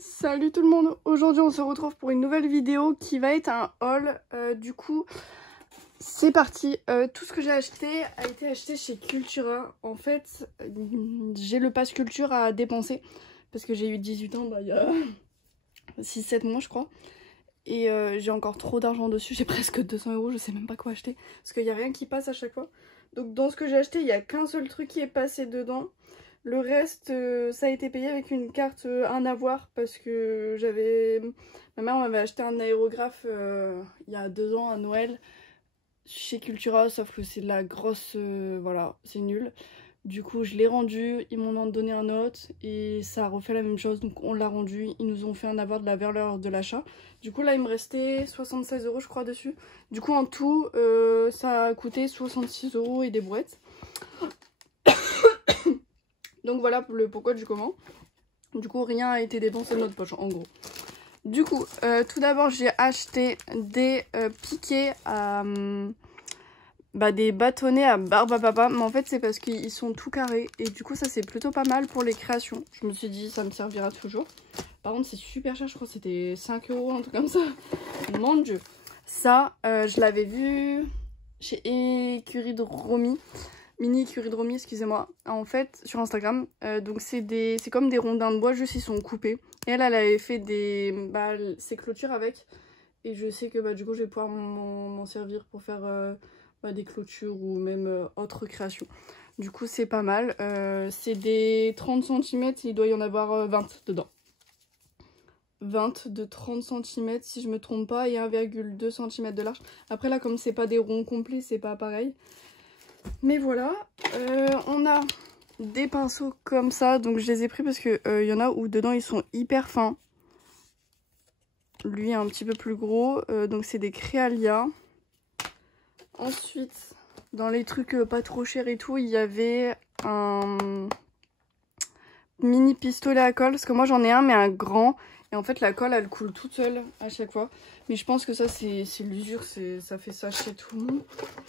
Salut tout le monde, aujourd'hui on se retrouve pour une nouvelle vidéo qui va être un haul. Du coup c'est parti. Tout ce que j'ai acheté a été acheté chez Cultura. En fait j'ai le pass Culture à dépenser parce que j'ai eu 18 ans il y a 6-7 mois je crois. Et j'ai encore trop d'argent dessus, j'ai presque 200 €, je sais même pas quoi acheter parce qu'il n'y a rien qui passe à chaque fois. Donc dans ce que j'ai acheté il n'y a qu'un seul truc qui est passé dedans. Le reste, ça a été payé avec une carte un avoir parce que ma mère m'avait acheté un aérographe il y a 2 ans à Noël chez Cultura, sauf que c'est de la grosse... voilà, c'est nul. Du coup, je l'ai rendu, ils m'en ont donné un autre et ça a refait la même chose, donc on l'a rendu. Ils nous ont fait un avoir de la valeur de l'achat. Du coup, là, il me restait 76 € je crois dessus. Du coup, en tout, ça a coûté 66 € et des brouettes. Donc voilà le pourquoi du comment. Du coup rien a été dépensé de notre poche en gros. Du coup tout d'abord j'ai acheté des piquets à des bâtonnets à barbe à papa. Mais en fait c'est parce qu'ils sont tout carrés. Et du coup ça c'est plutôt pas mal pour les créations. Je me suis dit ça me servira toujours. Par contre c'est super cher, je crois que c'était 5 €, un truc comme ça. Mon dieu. Ça je l'avais vu chez Écurie de Romy. Mini écurie de Romy, excusez-moi, en fait, sur Instagram. Donc c'est comme des rondins de bois, juste ils sont coupés. Et elle avait fait ses clôtures avec. Et je sais que du coup je vais pouvoir m'en servir pour faire des clôtures ou même autre création. Du coup c'est pas mal. C'est des 30 cm, il doit y en avoir 20 dedans. 20 de 30 cm si je me trompe pas et 1,2 cm de large. Après là comme c'est pas des ronds complets, c'est pas pareil. Mais voilà, on a des pinceaux comme ça, donc je les ai pris parce que y en a où dedans ils sont hyper fins. Lui est un petit peu plus gros, donc c'est des Créalia. Ensuite, dans les trucs pas trop chers et tout, il y avait un mini pistolet à colle, parce que moi j'en ai un mais un grand. Et en fait la colle elle coule toute seule à chaque fois. Mais je pense que ça c'est l'usure, ça fait ça chez tout le monde.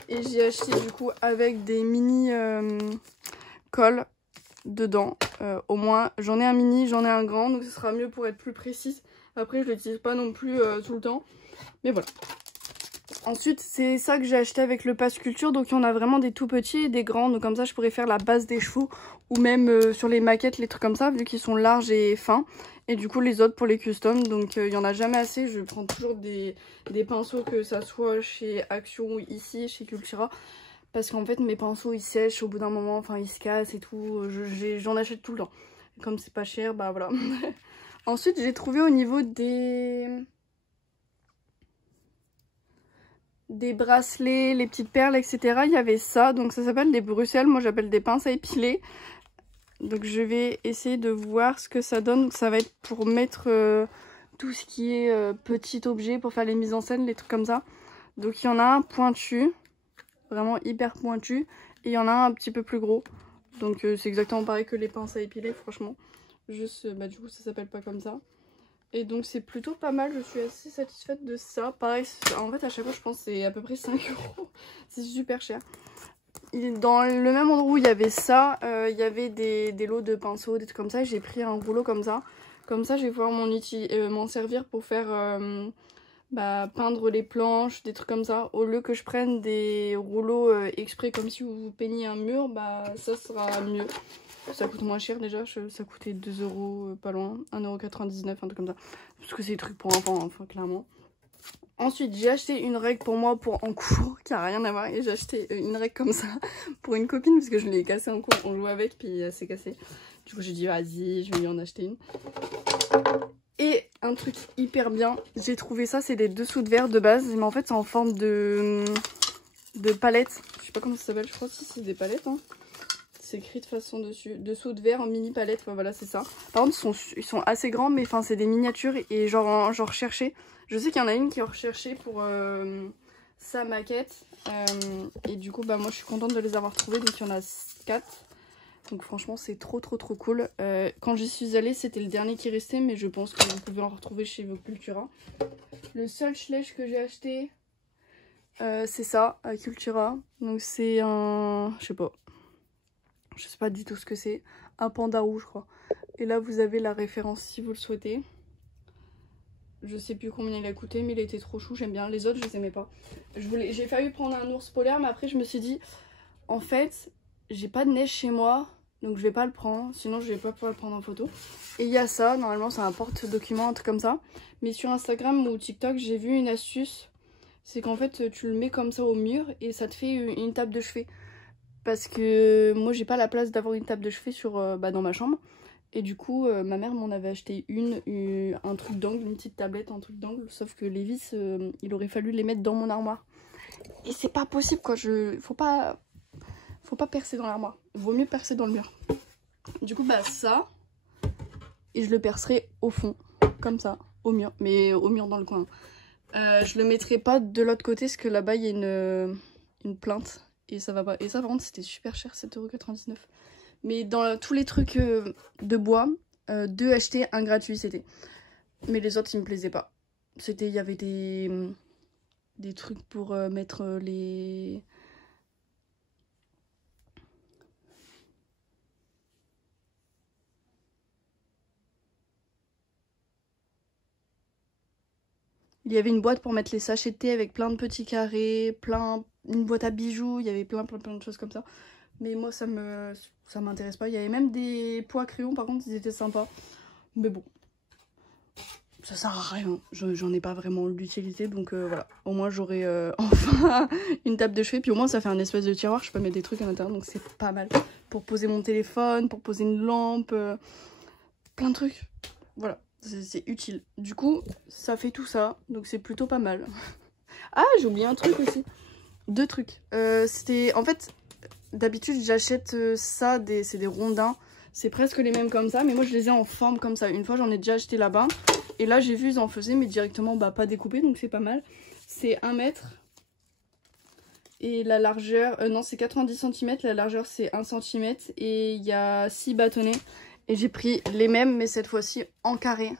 Et j'ai acheté du coup avec des mini colles dedans. Au moins j'en ai un mini, j'en ai un grand, donc ce sera mieux pour être plus précise. Après je l'utilise pas non plus tout le temps. Mais voilà. Ensuite c'est ça que j'ai acheté avec le pass Culture. Donc il y en a vraiment des tout petits et des grands. Donc comme ça je pourrais faire la base des chevaux. Ou même sur les maquettes, les trucs comme ça, vu qu'ils sont larges et fins. Et du coup les autres pour les customs. Donc il n'y en a jamais assez. Je prends toujours des pinceaux, que ça soit chez Action ou ici chez Cultura. Parce qu'en fait mes pinceaux ils sèchent au bout d'un moment. Enfin ils se cassent et tout. J'en achète tout le temps. Comme c'est pas cher, bah voilà. Ensuite j'ai trouvé au niveau des bracelets, les petites perles, etc. Il y avait ça. Donc ça s'appelle des Bruxelles. Moi j'appelle des pinces à épiler. Donc je vais essayer de voir ce que ça donne. Donc, ça va être pour mettre tout ce qui est petit objet, pour faire les mises en scène, les trucs comme ça. Donc il y en a un pointu, vraiment hyper pointu. Et il y en a un petit peu plus gros. Donc c'est exactement pareil que les pinces à épiler, franchement. Juste, du coup ça s'appelle pas comme ça. Et donc c'est plutôt pas mal, je suis assez satisfaite de ça. Pareil, en fait à chaque fois je pense que c'est à peu près 5 €. C'est super cher. Dans le même endroit où il y avait ça, il y avait des lots de pinceaux, des trucs comme ça. J'ai pris un rouleau comme ça. Comme ça je vais pouvoir m'en servir pour faire peindre les planches, des trucs comme ça. Au lieu que je prenne des rouleaux exprès comme si vous peigniez un mur, ça sera mieux. Ça coûte moins cher déjà, ça coûtait 2 € pas loin, 1,99 €, un truc comme ça. Parce que c'est des trucs pour enfants, enfin clairement. Ensuite j'ai acheté une règle pour moi pour en cours, qui a rien à voir. Et j'ai acheté une règle comme ça pour une copine, parce que je l'ai cassée en cours, on jouait avec, puis elle s'est cassée. Du coup j'ai dit vas-y, je vais lui en acheter une. Et un truc hyper bien, j'ai trouvé ça, c'est des dessous de verre de base. Mais en fait c'est en forme de palette. Je sais pas comment ça s'appelle, je crois que c'est des palettes hein. C'est écrit de façon dessus. Dessous de verre en mini palette, enfin, voilà c'est ça. Par contre ils sont assez grands, mais enfin c'est des miniatures. Et genre recherché. Je sais qu'il y en a une qui est recherchée pour sa maquette. Et du coup moi je suis contente de les avoir trouvées. Donc il y en a 4. Donc franchement c'est trop cool. Quand j'y suis allée c'était le dernier qui restait. Mais je pense que vous pouvez en retrouver chez vos Cultura. Le seul schleich que j'ai acheté c'est ça à Cultura. Donc c'est un... je sais pas du tout ce que c'est. Un panda rouge je crois. Et là vous avez la référence si vous le souhaitez. Je sais plus combien il a coûté, mais il était trop chou, j'aime bien. Les autres, je les aimais pas. J'ai failli prendre un ours polaire, mais après je me suis dit, en fait, j'ai pas de neige chez moi, donc je vais pas le prendre, sinon je vais pas pouvoir le prendre en photo. Et il y a ça, normalement c'est un porte-document, un truc comme ça. Mais sur Instagram ou TikTok, j'ai vu une astuce, c'est qu'en fait tu le mets comme ça au mur et ça te fait une table de chevet. Parce que moi j'ai pas la place d'avoir une table de chevet dans ma chambre. Et du coup ma mère m'en avait acheté un truc d'angle, une petite tablette, un truc d'angle. Sauf que les vis, il aurait fallu les mettre dans mon armoire. Et c'est pas possible quoi, faut pas percer dans l'armoire. Vaut mieux percer dans le mur. Du coup bah ça, et je le percerai au fond, comme ça, au mur. Mais au mur dans le coin. Je le mettrai pas de l'autre côté parce que là-bas il y a une plainte. Et ça va pas. Et ça par contre c'était super cher, 7,99 €. Mais dans tous les trucs de bois, 2 achetés, 1 gratuit c'était. Mais les autres ils me plaisaient pas. Il y avait des trucs pour mettre les... Il y avait une boîte pour mettre les sachets de thé avec plein de petits carrés, une boîte à bijoux, il y avait plein de choses comme ça. Mais moi ça m'intéresse pas. Il y avait même des pots à crayons, par contre ils étaient sympas. Mais bon, ça sert à rien. J'en ai pas vraiment l'utilité, donc voilà. Au moins j'aurai enfin une table de chevet, puis au moins ça fait un espèce de tiroir, je peux mettre des trucs à l'intérieur, donc c'est pas mal. Pour poser mon téléphone, pour poser une lampe, plein de trucs. Voilà, c'est utile. Du coup, ça fait tout ça, donc c'est plutôt pas mal. Ah, j'ai oublié un truc aussi. 2 trucs. C'était... En fait, d'habitude, j'achète ça, c'est des rondins. C'est presque les mêmes comme ça, mais moi, je les ai en forme comme ça. Une fois, j'en ai déjà acheté là-bas. Et là, j'ai vu, ils en faisaient, mais directement, bah, pas découpé, donc c'est pas mal. C'est 1 mètre. Et la largeur... non, c'est 90 cm. La largeur, c'est 1 cm. Et il y a 6 bâtonnets. Et j'ai pris les mêmes, mais cette fois-ci en carré.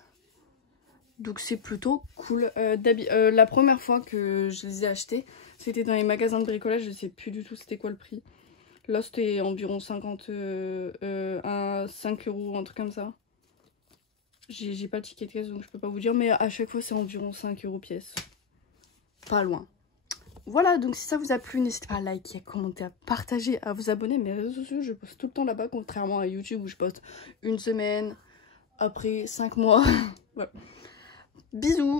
Donc c'est plutôt cool. La première fois que je les ai achetés, c'était dans les magasins de bricolage. Je sais plus du tout c'était quoi le prix. Là c'était environ 5 €, un truc comme ça. J'ai pas le ticket de caisse donc je peux pas vous dire. Mais à chaque fois c'est environ 5 € pièce. Pas loin. Voilà, donc si ça vous a plu, n'hésitez pas à liker, à commenter, à partager, à vous abonner. Mes réseaux sociaux, je poste tout le temps là-bas, contrairement à YouTube où je poste une semaine, après 5 mois. Voilà. Bisous!